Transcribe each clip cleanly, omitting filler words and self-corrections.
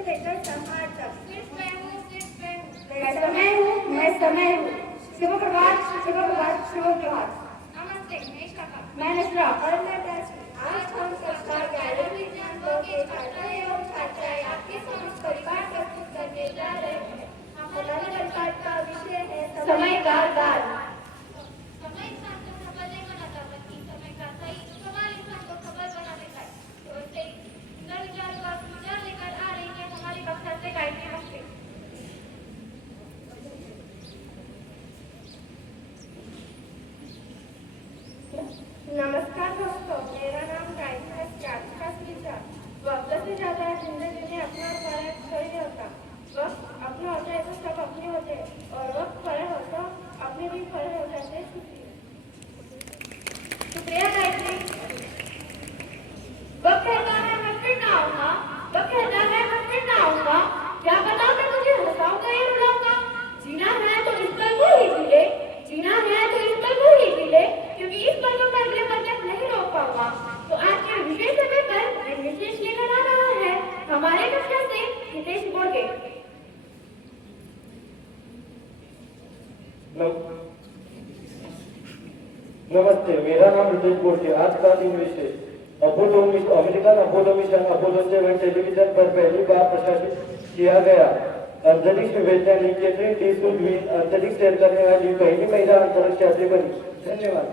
से लेकर संहार तक। सिर्फ मैं हूँ, सिर्फ मैं हूँ। मैं समय हूँ, मैं समय हूँ। शुभ प्रभात, शुभ प्रभात, शुभ प्रभात। नमस्ते, मैं शाखा। मैं निश्रा। और मैं प्राची। आज हम कक्षा 11 विज्ञान व के छात्र एवं छात्राएं आपके समक्ष परिवार प्रस्तुत करने जा रहे हैं। हमारे परिवार का विषय है समय का गाल। समय इंसान को सफल नहीं बनाता, बल्कि समय का सही इस्तेमाल इंसान को सफल बना देता है। तो ऐसे ही सुंदर विचार लेकर आ रही है हमारी कक्षा से गायत्री हफ्ते। नमस्कार दोस्तों, मेरा नाम गायत्री है। वक्त से ज्यादा जिंदगी में अपना फर्क थोड़ी होता। वक्त अपना होता है तो सब अपने होते हैं, और वक्त फर्क हो तो अपने भी फर्क हो जाते हैं। शुक्रिया गायत्री। वक्त कहता है मैं फिर ना आऊंगा, वक्त कहता है मैं फिर ना आऊंगा। क्या पता मैं तुझे हंसाऊंगा या रुलाऊंगा। जीना है तो इस पल को ही जी ले, जीना है तो इस पल को ही जी ले, क्योंकि इस पल को मैं अगले पल तक नहीं रोक पाऊंगा। तो आज के विशेष समय पर विशेष लेकर आ रहा है हमारे कक्षा से हितेश बोर्गे। नमस्ते, मेरा नाम हितेश बोर्गे। आज का दिन विषय American Apollo mission Apollo 7 television पर पहली बार प्रसारित किया गया। अंतरिक्ष वैज्ञानिक कैथरीन डी सुल्विन अंतरिक्ष सैर करने वाली पहली महिला अंतरिक्ष यात्री बनी। धन्यवाद।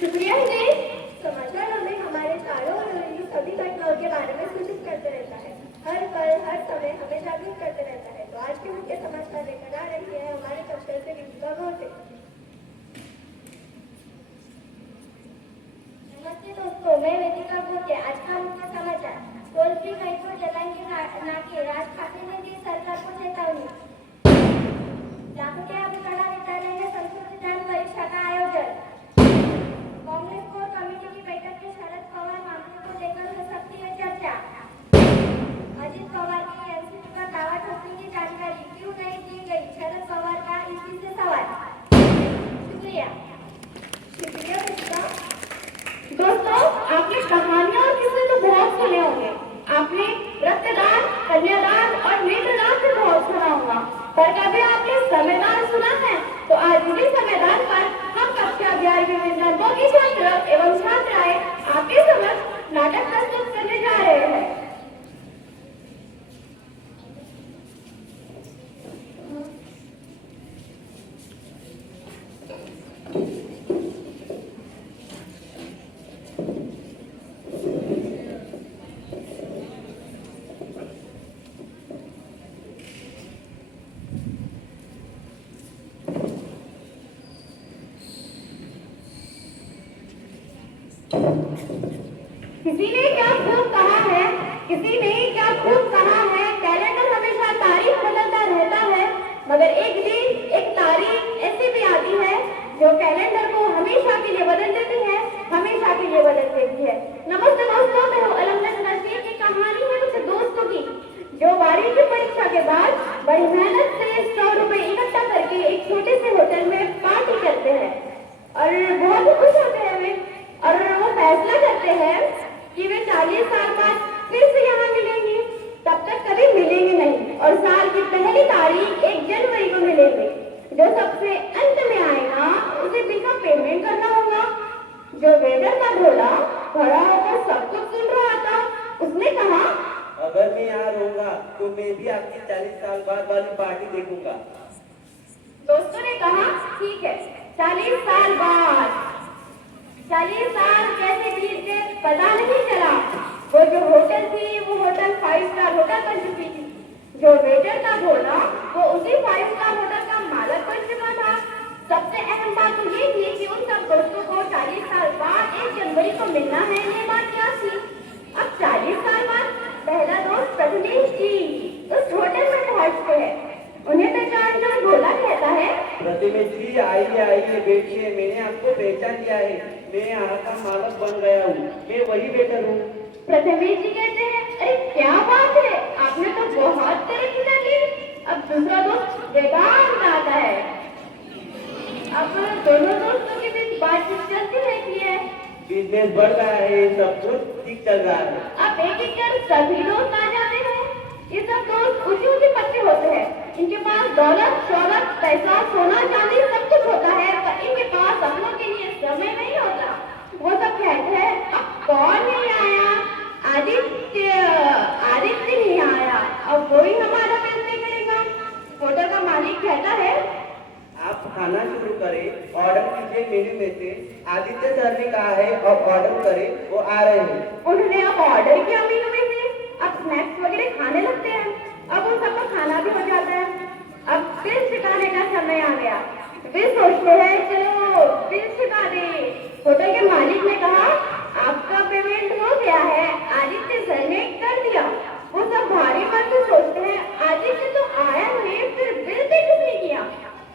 शुक्रिया हितेश। समाचार हमें हमारे तारों और उनकी सभी घटनाओं के बारे में सूचित करते रहता है। हर पल हर समय हमें जागरूक करते रहता है। तो आज के मुख्य समाचार लेकर आ रही है हमारे कक्षा से विनीता बोर्गे। नमस्ते दोस्तों, मैं वेदिका बोर्गे। आज का मुख्य समाचार। टोल फ्री मेट्रो जलाएंगे नाके, राज ठाकरे ने दी सरकार को चेतावनी। लाखों के अभिकरण विद्यालय में संस्कृत ज्ञान परीक्षा का आयोजन। कांग्रेस कोर कमेटी की बैठक में शरद पवार मामले को लेकर हो सकती है चर्चा। अजित पवार की एनसीपी का दावा ठोकने की जानकारी क्यों नहीं दी गई, शरद पवार का इसी से सवाल। शुक्रिया। शुक्रिया वेदिका। दोस्तों, आपने कहानियां और किस्से तो बहुत सुने होंगे। आपने रक्तदान, कन्यादान और नेत्रदान भी बहुत सुना होगा, पर कभी आपने समयदान सुना है? तो आज इसी समयदान पर हम कक्षा 11वीं विज्ञान के छात्र एवं छात्राएं आपके समक्ष नाटक प्रस्तुत करने जा रहे हैं। किसी ने क्या खूब कहा है, किसी ने क्या खूब कहा है, कैलेंडर हमेशा तारीख बदलता रहता है, मगर एक दिन एक तारीख ऐसी भी आती है जो कैलेंडर को हमेशा के लिए बदल देती है, हमेशा के लिए बदल देती है। नमस्ते दोस्तों, मैं हूँ अलमनंद नरसिंह। की कहानी है कुछ दोस्तों की जो 12वीं की परीक्षा के बाद बड़ी मेहनत से 100 रुपए इकट्ठा करके एक छोटे से होटल में पार्टी करते हैं और बहुत खुश होते हैं वे, और वो फैसला करते हैं कि वे 40 साल बाद फिर से यहाँ मिलेंगे। तब तक कभी मिलेंगे नहीं और साल की पहली तारीख 1 जनवरी को मिलेंगे। जो सबसे अंत में आएगा उसे बिना पेमेंट करना होगा। जो वेटर था भोला खड़ा होकर सब कुछ सुन रहा था। उसने कहा, अगर मैं यहाँ रहूंगा तो मैं भी आपकी 40 साल बाद वाली पार्टी देखूंगा। दोस्तों ने कहा, ठीक है, 40 साल बाद। 40 साल कैसे बीत गए पता नहीं चला। वो जो होटल थी वो होटल 5 स्टार होटल बन चुकी थी। जो वेटर था भोला वो उसी 5 स्टार होटल का मालक बन चुका था। सबसे अहम बात तो ये थी कि उन सब दोस्तों को 40 साल बाद 1 जनवरी को मिलना है। ये बात क्या थी? अब 40 साल बाद पहला दोस्त प्रथमेश जी उस होटल में पहुंचते हैं। उन्हें पहचान कर भोला कहता है, प्रथमेश जी आइए आइए बैठिए, मैंने आपको पहचान लिया है। मैं यहाँ का मालक बन गया हूँ, मैं वही वेटर हूँ। प्रथमेश जी कहते हैं, अरे क्या बात है, आपने तो बहुत तरक्की कर ली। अब दूसरा दोस्त वेदांत आता है। अब दोनों दोस्तों के बीच बातचीत चलती रहती है। बिजनेस बढ़ रहा है, सब कुछ ठीक चल रहा है। अब एक एक कर सभी दोस्त आ जाते हैं। ये सब दोस्त ऊंचे ऊंचे बच्चे होते हैं, इनके पास दौलत शौहरत पैसा सोना चांदी सब कुछ होता है, पर इनके पास अपनों के लिए समय नहीं होता। वो सब कहते हैं अब कौन नहीं आया, आदित्य आदित्य नहीं आया, अब वही हमारा बेइज्जती करेगा। होटल का मालिक कहता है आप खाना शुरू करें, ऑर्डर कीजिए मेन्यू में से। आदित्य सर ने कहा है अब ऑर्डर करें, वो आ रहे हैं। उन्होंने अब ऑर्डर किया मेनू में से, अब स्नैक्स वगैरह खाने लगते हैं, अब उन सबका खाना भी हो जाता है। अब बिल चुकाने का समय आ गया, बिल सोचते हैं चलो बिल चुका दे। होटल के मालिक ने कहा आपका पेमेंट हो गया है, आदित्य सर ने कर दिया। वो सब भारी मन से सोचते हैं आदित्य तो आया नहीं, फिर बिल पे किसने किया।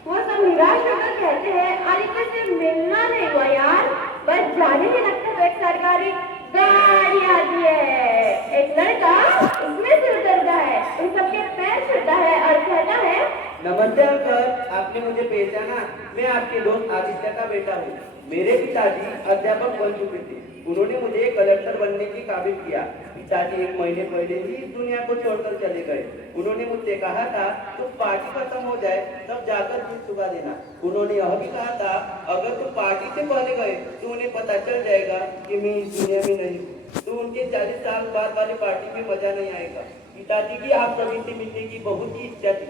वो सब निराश होकर कहते हैं आदित्य से मिलना नहीं हुआ यार, बस जाने ही लगता है। एक सरकारी गाड़ी आती है, एक लड़का उसमें से उतरता है, उन सबके पैर छूता है और कहता है नमस्ते अंकल, आपने मुझे पहचाना? मैं आपके दोस्त आदित्य का बेटा हूँ। मेरे पिताजी अध्यापक बन चुके थे, उन्होंने मुझे कलेक्टर बनने की काबिल किया। पिताजी 1 महीने पहले ही इस दुनिया को छोड़कर चले गए। उन्होंने मुझसे कहा था तुम पार्टी खत्म हो जाए तब जाकर बिल चुका देना। उन्होंने यह भी कहा था अगर तुम पार्टी से पहले गए तो उन्हें पता चल जाएगा कि मैं इस दुनिया में नहीं हूँ, तो उनके 40 साल बाद वाली पार्टी में मजा नहीं आएगा। पिताजी की आप सभी से मिलने की बहुत ही इच्छा थी।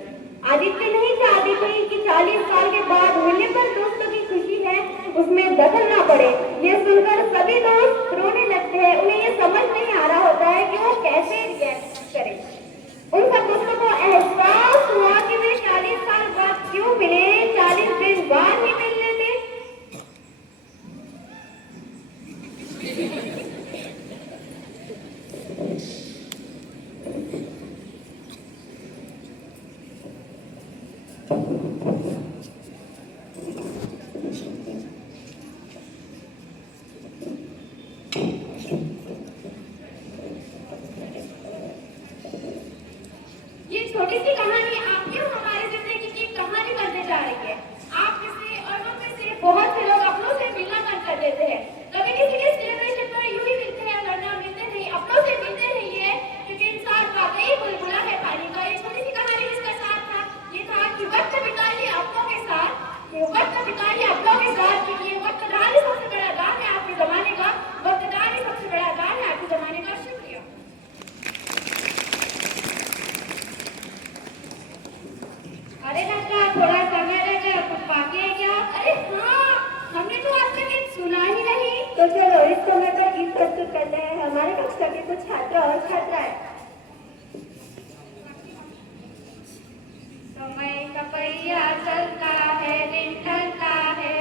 आदित्य नहीं चाहती थी कि 40 साल के बाद मिलने पर दोस्तों की खुशी है उसमें दखल ना पड़े। ये सुनकर सभी दोस्त रोने लगते हैं, उन्हें ये समझ नहीं आ रहा होता है कि वो कैसे रिएक्ट करें। उन सब दोस्तों को एहसास हुआ कि वे 40 साल बाद क्यों मिले, 40 दिन बाद ही मिलने थे। ये छोटी सी कहानी आप क्यों हमारी जिंदगी की कहानी बनने जा रही है। आप में से और हम में से बहुत से लोग अपनों से मिलना मन कर देते हैं, कभी किसी के सेलिब्रेशन पर यूं ही मिलते हैं, वरना मिलते नहीं, अपनों से मिलते नहीं है, क्योंकि इंसान वाकई बुलबुला है पानी का। ये छोटी सी कहानी जिसका साथ था ये था कि वक्त बिताइए अपनों के साथ, वक्त बिताइए अपनों के साथ, क्योंकि ये वक्त दान ही सबसे बड़ा दान है आपके जमाने का, वक्त दान ही सबसे बड़ा दान है आपके जमाने का। शुक्रिया। अरे लड़का थोड़ा समय रह गया, कुछ बाकी है क्या? अरे हाँ, हमने तो आज तक गीत सुना ही नहीं। तो चलो इस समय पर गीत प्रस्तुत करते हैं हमारे कक्षा के कुछ छात्र और छात्राएं। समय का पहिया चलता है, दिन ढलता है,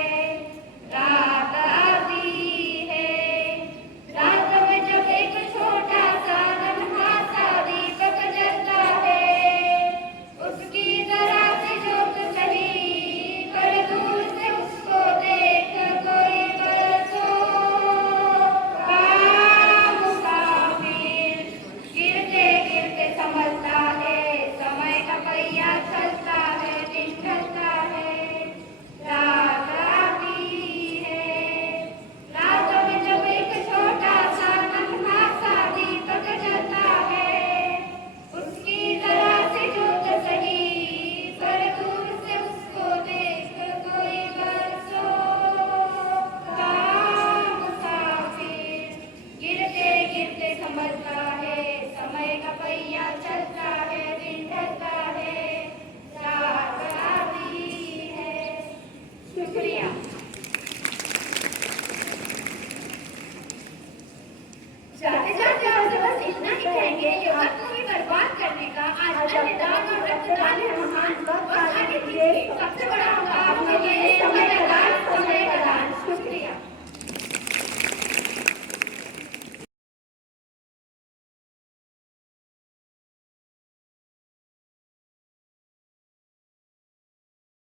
रात आती है। रात में जब एक छोटा सा नन्हा सा दीपक जलता है, उसकी जरा सी जोत कहीं पर दूर से उसको देख कोई बरसों का मुसाफिर गिरते गिरते समझता है समय का पहिया चलता है, दिन ढलता है, रात आती है। रात में जब एक छोटा सा नन्हा सा दीपक जलता है, उसकी जरा सी जोत सही पर दूर से उसको देख कोई बरसों का मुसाफिर गिरते गिरते समझता है समय का पहिया चलता है, दिन ढलता है, रात आती है। शुक्रिया। जाते जाते बस इतना ही कहेंगे कि वक्त को भी बर्बाद करने का आज अन्नदान और रक्तदान है महान, वक्त आगे सबसे बड़ा होगा